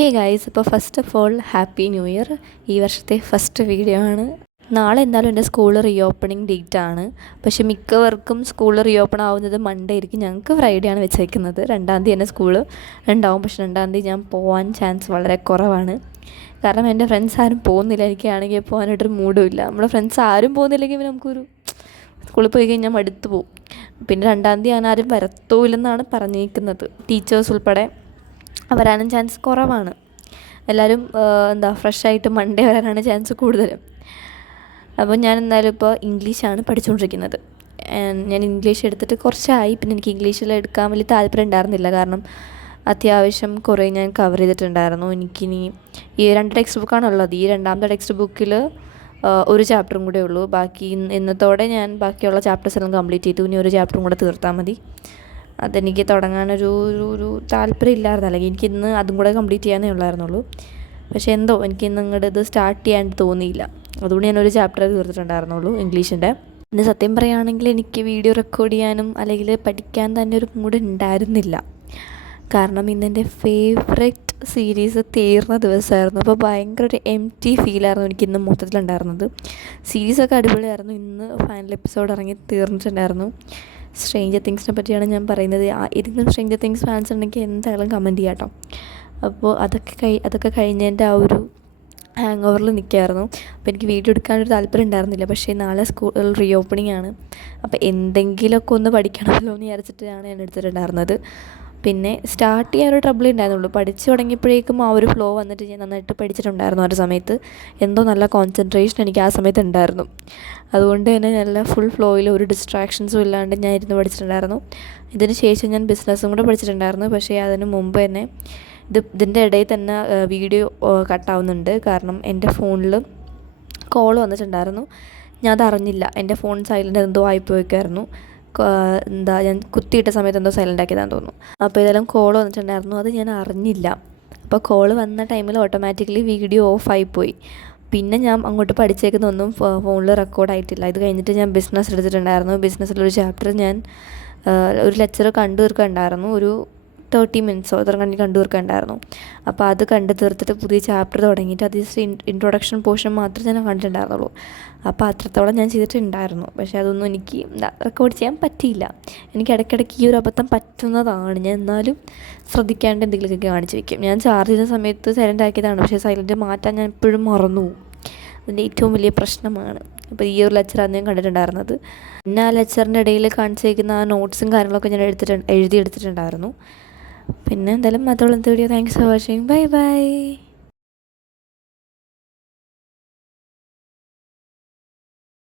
Hey guys, ഇപ്പോൾ first of all happy new year. ഈ വർഷത്തെ ഫസ്റ്റ് വീഡിയോ ആണ്. നാളെ എന്തായാലും എൻ്റെ സ്കൂൾ റീ ഓപ്പണിംഗ് ഡേറ്റ് ആണ്. പക്ഷേ മിക്കവർക്കും സ്കൂൾ റീ ഓപ്പൺ ആവുന്നത് മൺഡേ ആയിരിക്കും. ഞങ്ങൾക്ക് ഫ്രൈഡേ ആണ് വെച്ചേക്കുന്നത്. 2-ാം തീയതി തന്നെ സ്കൂൾ ഉണ്ടാവും. പക്ഷേ 2-ാം തീയതി ഞാൻ പോകാൻ ചാൻസ് വളരെ കുറവാണ്. കാരണം എൻ്റെ ഫ്രണ്ട്സ് ആരും പോകുന്നില്ല. എനിക്കാണെങ്കിൽ പോകാനായിട്ടൊരു മൂഡും ഇല്ല. നമ്മുടെ ഫ്രണ്ട്സ് ആരും പോകുന്നില്ലെങ്കിൽ നമുക്കൊരു സ്കൂളിൽ പോയി കഴിഞ്ഞാൽ മടുത്ത് പോകും. പിന്നെ 2-ാം തീയതി ഞാൻ ആരും വരത്തുമില്ലെന്നാണ് പറഞ്ഞേക്കുന്നത്. ടീച്ചേഴ്സ് ഉൾപ്പെടെ വരാനും ചാൻസ് കുറവാണ്. എല്ലാവരും ഫ്രഷായിട്ട് മൺഡേ വരാനാണ് ചാൻസ് കൂടുതലും. അപ്പോൾ ഞാൻ എന്തായാലും ഇപ്പോൾ ഇംഗ്ലീഷാണ് പഠിച്ചുകൊണ്ടിരിക്കുന്നത്. ഞാൻ ഇംഗ്ലീഷ് എടുത്തിട്ട് കുറച്ചായി. പിന്നെ എനിക്ക് ഇംഗ്ലീഷിൽ എടുക്കാൻ വലിയ താല്പര്യം ഉണ്ടായിരുന്നില്ല. കാരണം അത്യാവശ്യം കുറേ ഞാൻ കവർ ചെയ്തിട്ടുണ്ടായിരുന്നു. എനിക്കിനി ഈ 2 ടെക്സ്റ്റ് ബുക്കാണുള്ളത്. ഈ 2-ാമത്തെ ടെക്സ്റ്റ് ബുക്കിൽ ഒരു ചാപ്റ്ററും കൂടെ ഉള്ളൂ. ബാക്കി ഇന്നത്തോടെ ഞാൻ ബാക്കിയുള്ള ചാപ്റ്റേഴ്സ് എല്ലാം കംപ്ലീറ്റ് ചെയ്തു. ഇനി ഒരു ചാപ്റ്ററും കൂടെ തീർത്താൽ മതി. അതെനിക്ക് തുടങ്ങാനൊരു താല്പര്യം ഇല്ലായിരുന്നു. അല്ലെങ്കിൽ എനിക്കിന്ന് അതും കൂടെ കംപ്ലീറ്റ് ചെയ്യാനേ ഉള്ളായിരുന്നുള്ളൂ. പക്ഷേ എന്തോ എനിക്കിന്ന് അങ്ങോട്ട് ഇത് സ്റ്റാർട്ട് ചെയ്യാൻ തോന്നിയില്ല. അതുകൊണ്ട് ഞാനൊരു ചാപ്റ്റർ തീർത്തിട്ടുണ്ടായിരുന്നുള്ളൂ ഇംഗ്ലീഷിൻ്റെ. പിന്നെ സത്യം പറയുകയാണെങ്കിൽ എനിക്ക് വീഡിയോ റെക്കോർഡ് ചെയ്യാനും അല്ലെങ്കിൽ പഠിക്കാൻ തന്നെ ഒരു മൂഡ് ഉണ്ടായിരുന്നില്ല. കാരണം ഇന്നെൻ്റെ ഫേവറേറ്റ് സീരീസ് തീർന്ന ദിവസമായിരുന്നു. അപ്പോൾ ഭയങ്കര ഒരു എംപ്റ്റി ഫീലായിരുന്നു എനിക്കിന്ന് മൊത്തത്തിലുണ്ടായിരുന്നത്. സീരീസൊക്കെ അടിപൊളിയായിരുന്നു. ഇന്ന് ഫൈനൽ എപ്പിസോഡ് ഇറങ്ങി തീർന്നിട്ടുണ്ടായിരുന്നു. സ്ട്രേഞ്ചർ തിങ്സിനെ പറ്റിയാണ് ഞാൻ പറയുന്നത്. ഏതെങ്കിലും സ്ട്രേഞ്ചർ തിങ്സ് ഫാൻസ് ഉണ്ടെങ്കിൽ എന്തായാലും കമൻറ്റ് ചെയ്യാം കേട്ടോ. അപ്പോൾ അതൊക്കെ കഴിഞ്ഞതിൻ്റെ ആ ഒരു ഹാങ് ഓവറിൽ നിൽക്കുമായിരുന്നു. അപ്പോൾ എനിക്ക് വീഡിയോ എടുക്കാനൊരു താല്പര്യം ഉണ്ടായിരുന്നില്ല. പക്ഷേ നാളെ സ്കൂൾ റീ ഓപ്പണിംഗ് ആണ്. അപ്പോൾ എന്തെങ്കിലുമൊക്കെ ഒന്ന് പഠിക്കണമല്ലോ എന്ന് വിചാരിച്ചിട്ടാണ് ഞാൻ എടുത്തിട്ടുണ്ടായിരുന്നത്. പിന്നെ സ്റ്റാർട്ട് ചെയ്യാൻ ഒരു ട്രബിൾ ഉണ്ടായിരുന്നുള്ളൂ. പഠിച്ചു തുടങ്ങിയപ്പോഴേക്കും ആ ഒരു ഫ്ലോ വന്നിട്ട് ഞാൻ നന്നായിട്ട് പഠിച്ചിട്ടുണ്ടായിരുന്നു. ആ ഒരു സമയത്ത് എന്തോ നല്ല കോൺസെൻട്രേഷൻ എനിക്ക് ആ സമയത്ത് ഉണ്ടായിരുന്നു. അതുകൊണ്ട് തന്നെ നല്ല ഫുൾ ഫ്ലോയിൽ ഒരു ഡിസ്ട്രാക്ഷൻസും ഇല്ലാണ്ട് ഞാൻ ഇരുന്ന് പഠിച്ചിട്ടുണ്ടായിരുന്നു. ഇതിന് ശേഷം ഞാൻ ബിസിനസ്സും കൂടെ പഠിച്ചിട്ടുണ്ടായിരുന്നു. പക്ഷേ അതിന് മുമ്പ് തന്നെ ഇതിൻ്റെ ഇടയിൽ തന്നെ വീഡിയോ കട്ടാവുന്നുണ്ട്. കാരണം എൻ്റെ ഫോണിൽ കോൾ വന്നിട്ടുണ്ടായിരുന്നു. ഞാൻ അതറിഞ്ഞില്ല. എൻ്റെ ഫോൺ സൈലൻ്റ് എന്തോ ആയിപ്പോയിക്കായിരുന്നു. ഞാൻ കുത്തിയിട്ട സമയത്ത് എന്തോ സൈലൻ്റ് ആക്കിയതാണെന്ന് തോന്നുന്നു. അപ്പോൾ ഇതെല്ലാം കോൾ വന്നിട്ടുണ്ടായിരുന്നു. അത് ഞാൻ അറിഞ്ഞില്ല. അപ്പോൾ കോൾ വന്ന ടൈമിൽ ഓട്ടോമാറ്റിക്കലി വീഡിയോ ഓഫായിപ്പോയി. പിന്നെ ഞാൻ അങ്ങോട്ട് പഠിച്ചേക്കുന്നൊന്നും ഫോണിൽ റെക്കോർഡായിട്ടില്ല. ഇത് കഴിഞ്ഞിട്ട് ഞാൻ ബിസിനസ് എടുത്തിട്ടുണ്ടായിരുന്നു. ബിസിനസ്സിലൊരു ചാപ്റ്റർ ഞാൻ ഒരു ലെക്ചർ കണ്ടു തീർക്കുന്നുണ്ടായിരുന്നു. ഒരു 30 മിനിറ്റ്സോ അത്ര കണ്ടു തീർക്കുന്നുണ്ടായിരുന്നു. അപ്പോൾ അത് കണ്ടു തീർത്തിട്ട് പുതിയ ചാപ്റ്റർ തുടങ്ങിയിട്ട് അത് ഇൻട്രൊഡക്ഷൻ പോർഷൻ മാത്രമേ ഞാൻ കണ്ടിട്ടുണ്ടായിരുന്നുള്ളൂ. അപ്പോൾ അത്രത്തോളം ഞാൻ ചെയ്തിട്ടുണ്ടായിരുന്നു. പക്ഷേ അതൊന്നും എനിക്ക് റെക്കോർഡ് ചെയ്യാൻ പറ്റിയില്ല. എനിക്ക് ഇടയ്ക്കിടയ്ക്ക് ഈ ഒരു അബദ്ധം പറ്റുന്നതാണ്. ഞാൻ എന്നാലും ശ്രദ്ധിക്കാണ്ട് എന്തെങ്കിലുമൊക്കെ കാണിച്ച് വയ്ക്കും. ഞാൻ ചാർജ് ചെയ്യുന്ന സമയത്ത് സൈലൻ്റ് ആക്കിയതാണ്. പക്ഷേ സൈലൻ്റ് മാറ്റാൻ ഞാൻ എപ്പോഴും മറന്നു പോകും. അതിൻ്റെ ഏറ്റവും വലിയ പ്രശ്നമാണ്. അപ്പോൾ ഈ ഒരു ലെക്ചറാണ് ഞാൻ കണ്ടിട്ടുണ്ടായിരുന്നത്. പിന്നെ ആ ലെക്ചറിൻ്റെ ഇടയിൽ കാണിച്ചേക്കുന്ന ആ നോട്ട്സും കാര്യങ്ങളൊക്കെ ഞാൻ എഴുതിയെടുത്തിട്ടുണ്ടായിരുന്നു. പിന്നെ എന്തായാലും അതുള്ള video. Thanks for watching. Bye by.